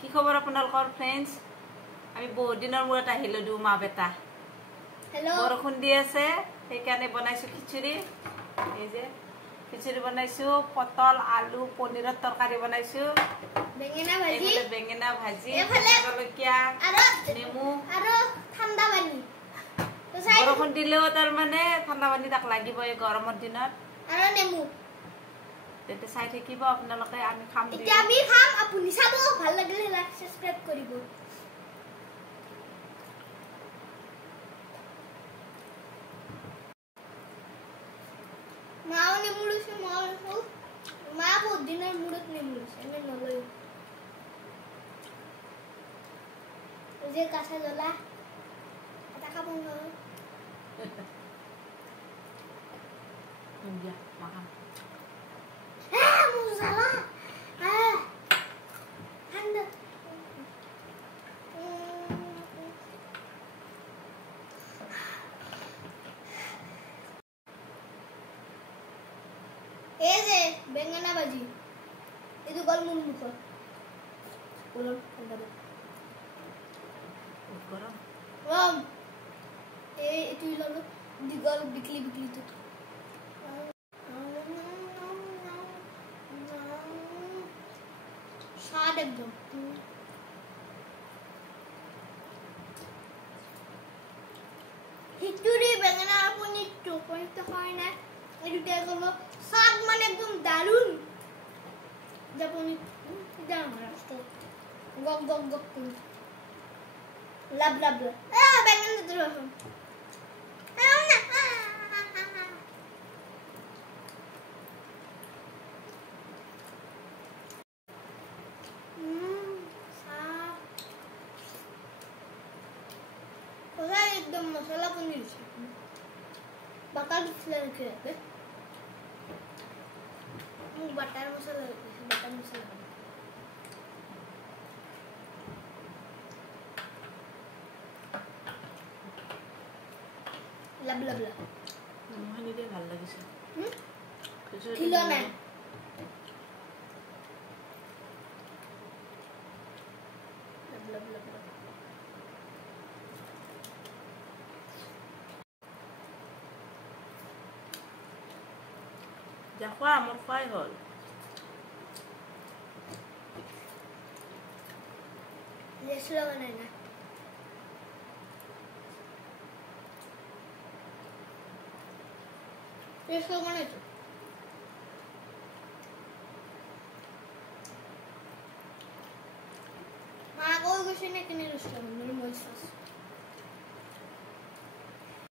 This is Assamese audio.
কি খবৰ আপোনালোকৰ ফ্ৰেণ্ডছ? আমি বহুত দিনৰ মূৰত আহিলো দু মা বেটা। হেল্ল' বৰষুণ দি আছে সেইকাৰণে বনাইছো খিচুৰি। এই যে খিচুৰি বনাইছো, পটল আলু পনীৰৰ তৰকাৰী বনাইছো, বেঙেনা ভাজি জলকীয়া নেমু আৰু ঠাণ্ডা পানী। বৰষুণ দিলেও তাৰমানে ঠাণ্ডা পানী তাক লাগিব এই গৰমৰ দিনত। আৰু নেমু তেন্তে চাই থাকিব আপোনালোকে, আমি খাম। এতিয়া আমি খাম, আপুনি চাব। ভাল লাগিলে লাইক সাবস্ক্ৰাইব কৰিব। মাও নেমু লৈছে, মা বহুত দিনৰ মূৰত নেমু লৈছে, আমি নলৈ। যে কাঁচা জ্বলা এটা খাব নোৱাৰো। এই যে বেঙেনা ভাজি, এইটো গল মোৰ মুখত। গৰম এইটো ললো, দীঘল বিকলিটো। স্বাদ একদম। খিচুড়ি বেঙেনা পনিরটো হয় না, এই দুটা গলো স্বাদ মানে একদম দারুণ। যা পনির গক গক গক লাভ লাভ লাভ বেঙেনা দিল এখন। एकदम मसाला पनीर बटर बटर मसाला लब लब लब মোহানি দিয়ে ভাল লাগিছে। কিলো নাই लब लब लब लब যা খোৱা, মোৰ খোৱাই হ'ল। লেচুৰা বানাই না লেচুৰা বানাইছো। মা কই গৈছে নে কিনে লৈছো।